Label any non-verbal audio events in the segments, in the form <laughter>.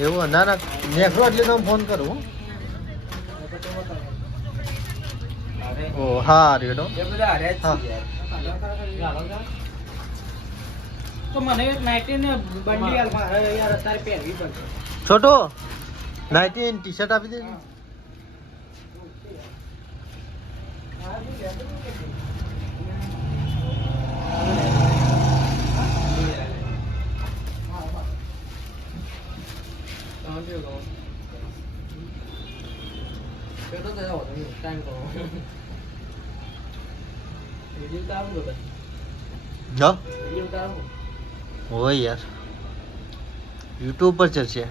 એવું ના ના નેખરો એટલે તમે ફોન કરું હો. ઓ હા રેડો. છોટો નાઇટી ને બંડી હાલ મારે યાર અત્યારે જાઓ તમે, ટાઈમ કરો. વીડિયો ઉતારો ને બધા. હા વીડિયો ઉતારો. હોય યાર યુટ્યુબ પર ચડશે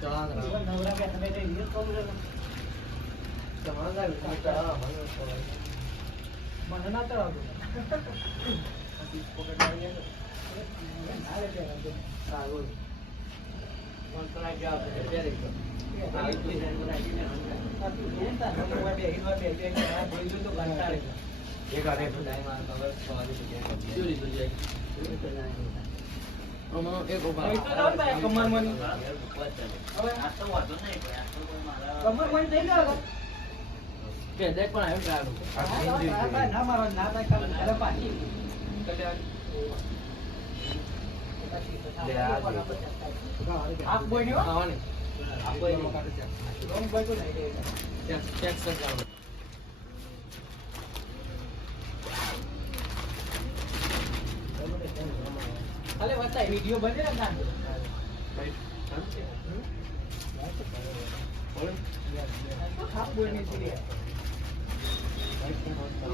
ચણા કરાવો. નવરા બેઠા બેઠા ઈયર કોમ લે ચણા કરાવો, ચણા મને ખબર. મને ના કમર મન થઈ ગયો ખાલી બતાય વિડિયો બને ને ના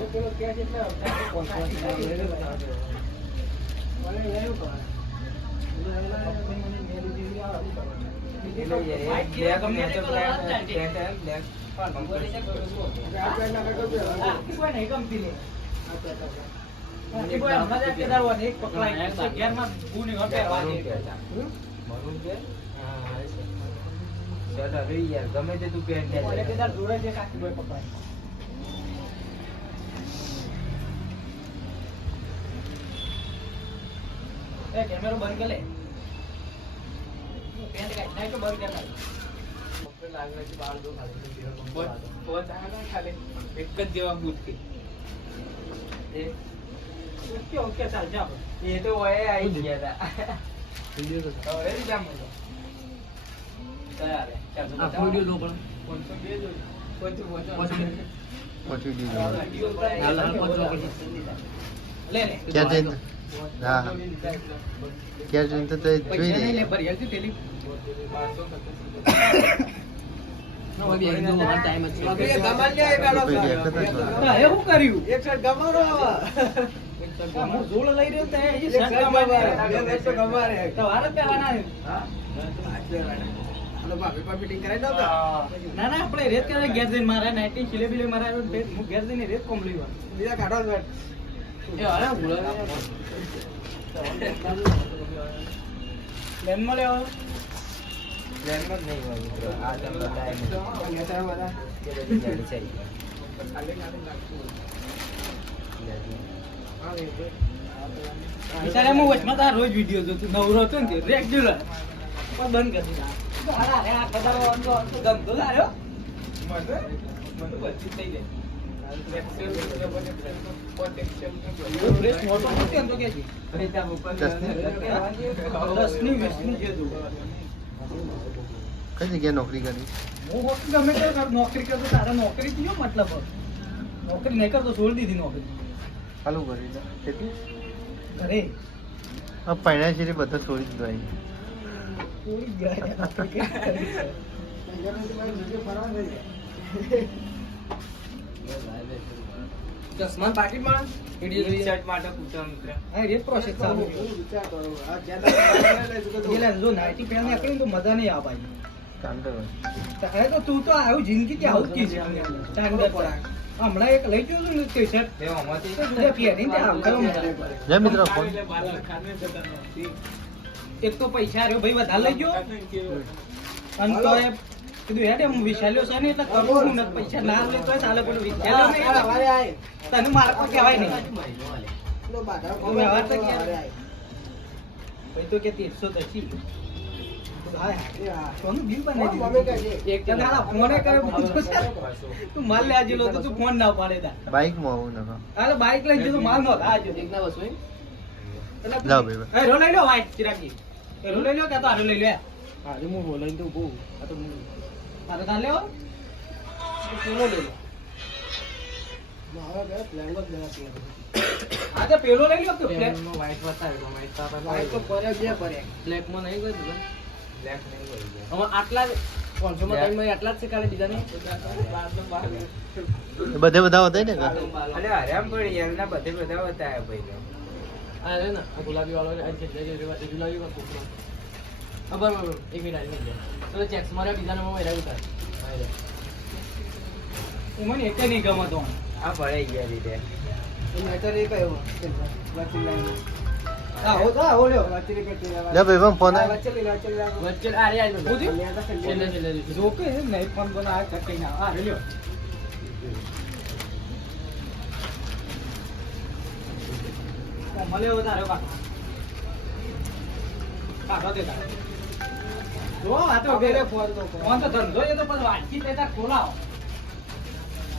પેલો કે છે. એટલે પહેરતા. Maroon કે? હા, આવે છે. શર્ટ હવે યાર, જાય. કેમેરો બંધ કરે પેન્ટ કાઢ નાખ તો બંધ કર નાખ. લાગે છે બાળ દો ખાલી. ખાલી એક જ જેવા બૂટ કે ઓકે ઓકે ચાલ જા એ તો ગયા હતા. હવે જામ. તૈયાર ચાલ, આ. લો પણ. હાલ, હાલ, લે લે ક્યાં જઈને હા. ક્યાં જઈને તો જોઈ લે? ના ના આપણે રેત કરે જઈને મારા નાઇટી ખીલે બિલે મારા હું ઘેર જઈને રેત કોમલી વાર બીજા કાઢો શર્ટ. એ અરે ભૂલા લેન મળે હવે ધ્યાનમાં જ નહીં હોય મિત્રો. આ તમે બતાય નહીં. કે બધી જાડી છે. બિચારા હું વચમાં તારા રોજ વીડિયો જોતો નવરો હતો ને રેગ્યુલર પણ બંધ કરી દીધા તો અરે અરે આ કદાચ અંતો અંતો ગમતો લાયો મને મને બચી થઈ જાય કઈ જગ્યાએ નોકરી કરી? હું હોસ્ટેલ ગમે તે નોકરી કરતો તારે નોકરી થયો મતલબ નોકરી નહીં કરતો છોડી દીધી નોકરી. ચાલુ કરી અરે. હા ઘરે પૈણા છે બધા છોડી દીધું અહીં છોડી ગયા? <laughs> કેમ કરીશું? માં પાકીટમાં શર્ટ માટે પૂછો મિત્ર. હા એ પ્રોસેસ ચાલુ છે. એટલે જો નાઇટી પહેરીને નીકળે ને તો મજા નહીં આવે ભાઈ. તો તું તો આવું જિંદગી આવું જ કીધું. સ્ટાન્ડર્ડ હમણાં એક લઈ ગયો છું ને શર્ટ તો આવ. જય મિત્રો એક તો પૈસા રહ્યો ભાઈ વધારે લઈ ગયો. અને તો એ કીધું હેડે હું વિશાલ્યો છે ને એટલે કરું ને પૈસા. લે તો ચાલે પણ વિશાલ્યો નહીં તને મારા પર કહેવાય નહીં. વ્યવહાર તો ભાઈ તો કે તેરસો દસી. તું માલ તો તું પાડે તા. બાઈકમાં આવું બાઈક લઈ જતો માલ નો આ જો લાવ ભાઈ એ રો લઈ લો વાઈટ ચિરાગી લઈ લો કે તો આરો લઈ લે આરો તાર લેવો? પેલો લઈ લો. આ તો પેલો લઈ લો તો ફ્લેટ વાઈટ તો પરે બે પરે બ્લેક નહીં ગયા આટલા જ કોન્સ્યુમર આટલા જ છે કાલે બીજા નહીં એ બધે બધા હતા ને કા અરે હરામ પણ યારના બધે બધા બતાયા ભાઈ તો. આ રે ને ગુલાબી વાળો ગુલાબી બરાબર એક મિનિટ આવી ગયો તો ચેક્સ મારા બીજા નંબરમાં એરા ઉતાર. હું મને એક નહીં ગમતો આ ભરાઈ ગયા રીતે મળ્યો વધારે કાકા કાકા દે કાકા જો આ તો ફોન તો ફોન તો ધંધો એ તો પછી વાતચીત લેતા ખોલાવો.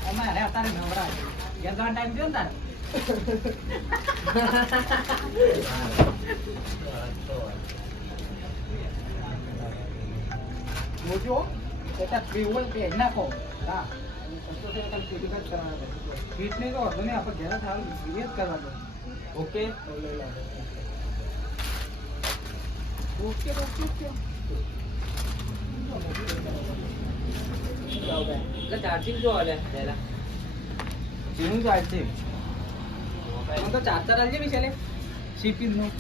અમારે અત્યારે નવરા ઘેર જવાનો ટાઈમ થયો ને તારે? મોજો ફ્રીવલ કે નાખો. હા. ફિટ નહીં તો વાંધો નહીં આપણે ઘેર ફિટ જ કરવાનો ઓકે ઓકે ઓકે ઓકે એટલે ચાર્જિંગ જો હાલે પહેલા જેનું ચાર્જિંગ તો ચાર્જર આલજે વિશાલે સીપી નું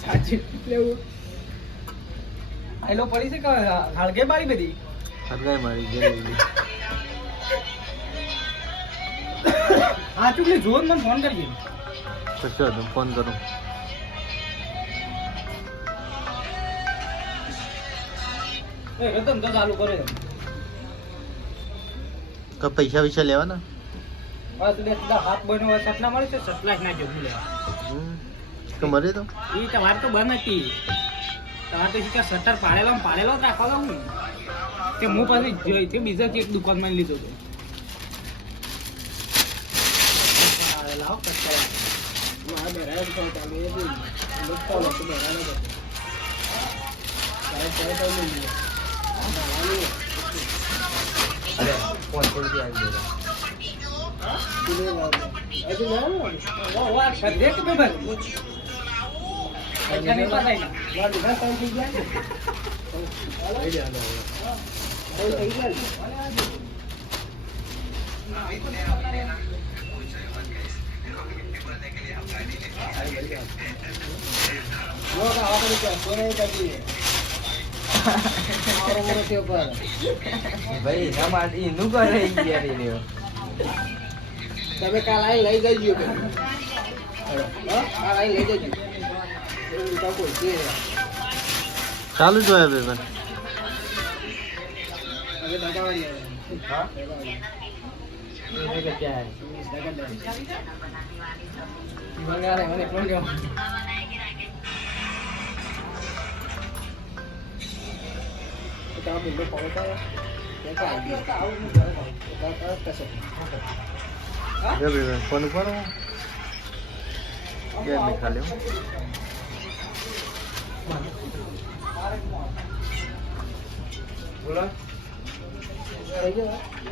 ચાર્જિંગ લેવું આયલો પડી છે કે હાળગે મારી બધી હરગાઈ મારી ગયેલી હા ચૂકલી મને ફોન કરજે કશો ફોન કરું રતન તો ચાલુ કરે. તો પૈસા વિશે લેવાના? બસ લે સીધા હાથ બન્યો હોય સટલા મળે છે સટલા જ ના જેવું લેવા. હમ. મરે તો? એ તમારે તો બંધ હતી. તમારે તો શીખા શટર પાડેલો પાડેલો જ હું. તે હું પછી જોઈ તે બીજા એક દુકાનમાં લીધો હતો. લાવો અરે પાંચસો રૂપિયા આવી ગયા પેલું લાવો. હજુ લેવાનું ને? વાહ, વાહ, બધે કે બે ગયા ગયા આવા પર. ભાઈ માટે એનું કરે ઈ યાર એ તમે કાલ આઈ લઈ જજો. કાલ આઈ લઈ જજો. ચાલુ જ હોય ભાઈ કે ક્યાં પહોંચાડો કે કાઈ તો આવું નહીં કરે તો કશે હા લે ભાઈ ફોન ઉપર બે મિનિટ ખાલી હો. બોલો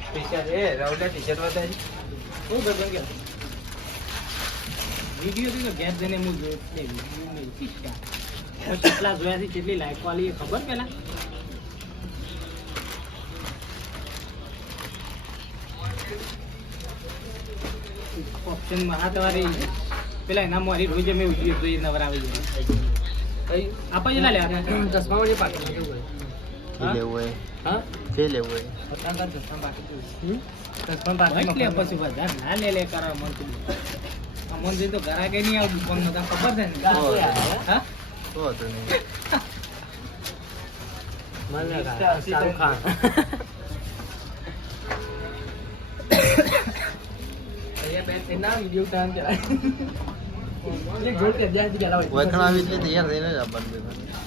ટી-શર્ટ એ રાઉન્ડર ટી-શર્ટ બતાવી હું ગગન ગયો વીડિયો થી તો ઘેર જઈને હું જોઈ કેટલા જોયા છે કેટલી લાઈક વાળી ખબર પેલા ઓપ્શનમાં. આ તમારી પેલા એના મારી રોજ મેં ઉજવી તો એ નવરા આવી જાય આપા જેલા લે દસમા વાળી પાકી હા? લેવું હોય. હા? તે લેવું હોય. બાઈક લે પછી બધા ના લે લે કરા મન તો આ મન જોઈ તો ઘરાકે નહીં આવું પણ મને ખબર છે ને? હા? તો તો નહીં? શાહરુખ ખાન. <laughs> વખણ આવી એટલે તૈયાર થઈને જ આવવાનું ભાઈ